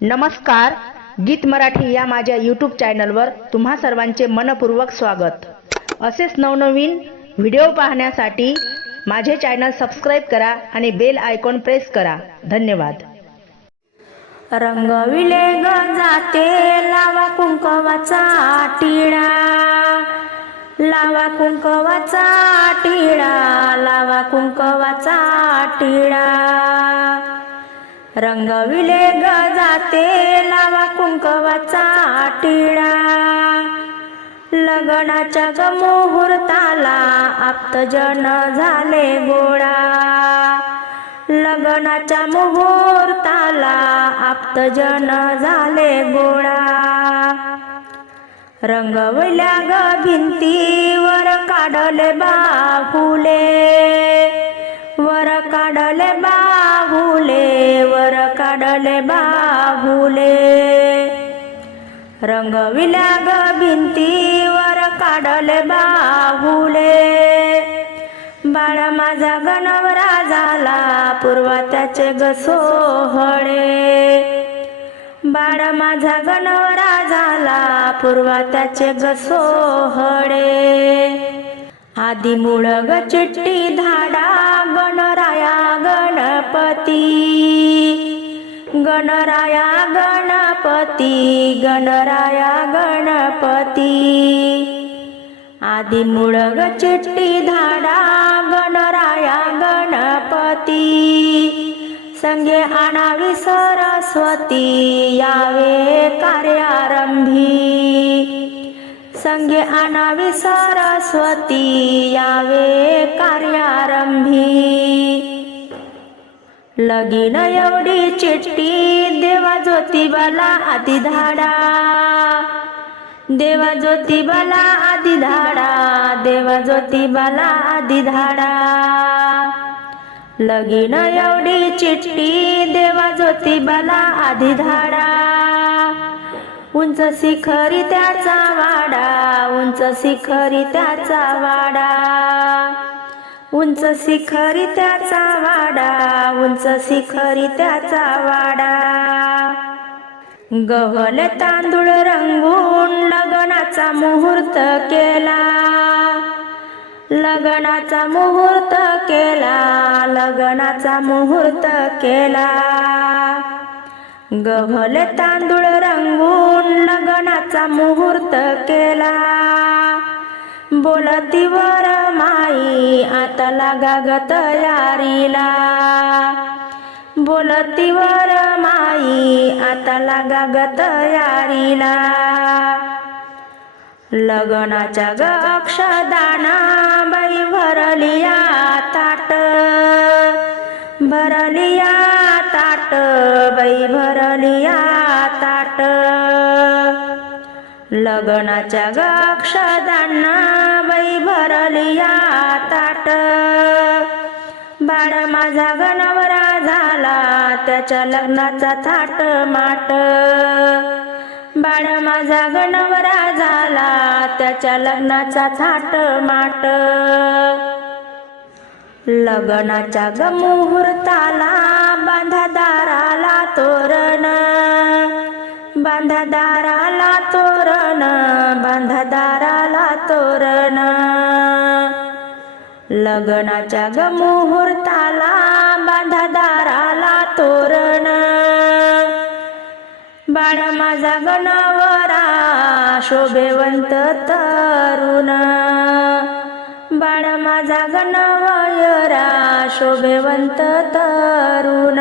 नमस्कार गीत मराठी या माझ्या यूट्यूब चॅनलवर तुम्हा सर्वांचे मनपूर्वक स्वागत. असेच नवनवीन व्हिडिओ पाहण्यासाठी माझे चॅनल सबस्क्राईब करा आणि बेल आयकॉन प्रेस करा. धन्यवाद. रंगविले ग जाते लावा कुंकवाचा टिळा. लावा कुंकवाचा टिळा लावा कुंकवाचा टिळा. रंगविले ग जाते लावा कुंकवाचा टिळा. लग्नाच्या ग मुहूर्ताला आप्तजन झाले गोळा. लग्नाच्या मुहूर्ताला आप्तजन झाले गोळा. रंगवल्या ग भिंतीवर काढले बाहुले. वर काढले बाहुले वर काढले बा फुले. रंगविल्या ग भिंतीवर काढले बाहुले. बाळ माझा गणवरा झाला पूर्वा त्याचे ग सोहळे. बाळ माझा गणवरा झाला पूर्वा त्याचे ग सोहळे. आधी मुळग ग चिट्टी धाडा गणराया गणपती. गणराया गणपती गणराया गणपती. आदि मुळग चिट्टी धाडा गणराया गणपती. संगे आणावी सरस्वती यावे कार्यारंभी. संगे आणावी सरस्वती यावे कार्यारंभी. लगीन एवढी चिट्टी देवा ज्योतिबाला आधी धाडा. देवा ज्योतिबाला आधी धाडा देवा ज्योतिबाला आधी धाडा. लगीन एवढी चिट्टी देवा ज्योतिबाला आधी धाडा. उंच शिखरी त्याचा वाडा उंच शिखरी त्याचा वाडा. उंच शिखरी त्याचा वाडा उंच शिखरी त्याचा वाडा. गव्हल तांदूळ रंगून लग्नाचा मुहूर्त केला. लग्नाचा मुहूर्त केला लग्नाचा मुहूर्त केला. गव्हल तांदूळ रंगून लग्नाचा मुहूर्त केला. बोलती वर माई आता लागा ग तयारीला. बोलती वर माई आता लागा ग तयारीला. लग्नाच्या ग अक्षदाना बाई भरलिया ताट भरलिया ताट बाई भरलिया ताट लग्नाच्या गक्षदांना अक्षदाना बाई भरलिया ताट. बाळ माझा गणवरा झाला त्याच्या लग्नाचा थाट माट. बाळ माझा गणवरा झाला त्याच्या लग्नाचा थाट माट. लग्नाच्या गमुहूर्ताला मुहूर्ताला बांधा दाराला तोरण. बांधा दार लग्नाच्या गमुहूर्ताला मुहूर्ताला बांधा दाराला तोरण. बाळ माझा गणवरा शोभेवंत तरुण. बाळ माझा गणवयरा शोभेवंत तरुण.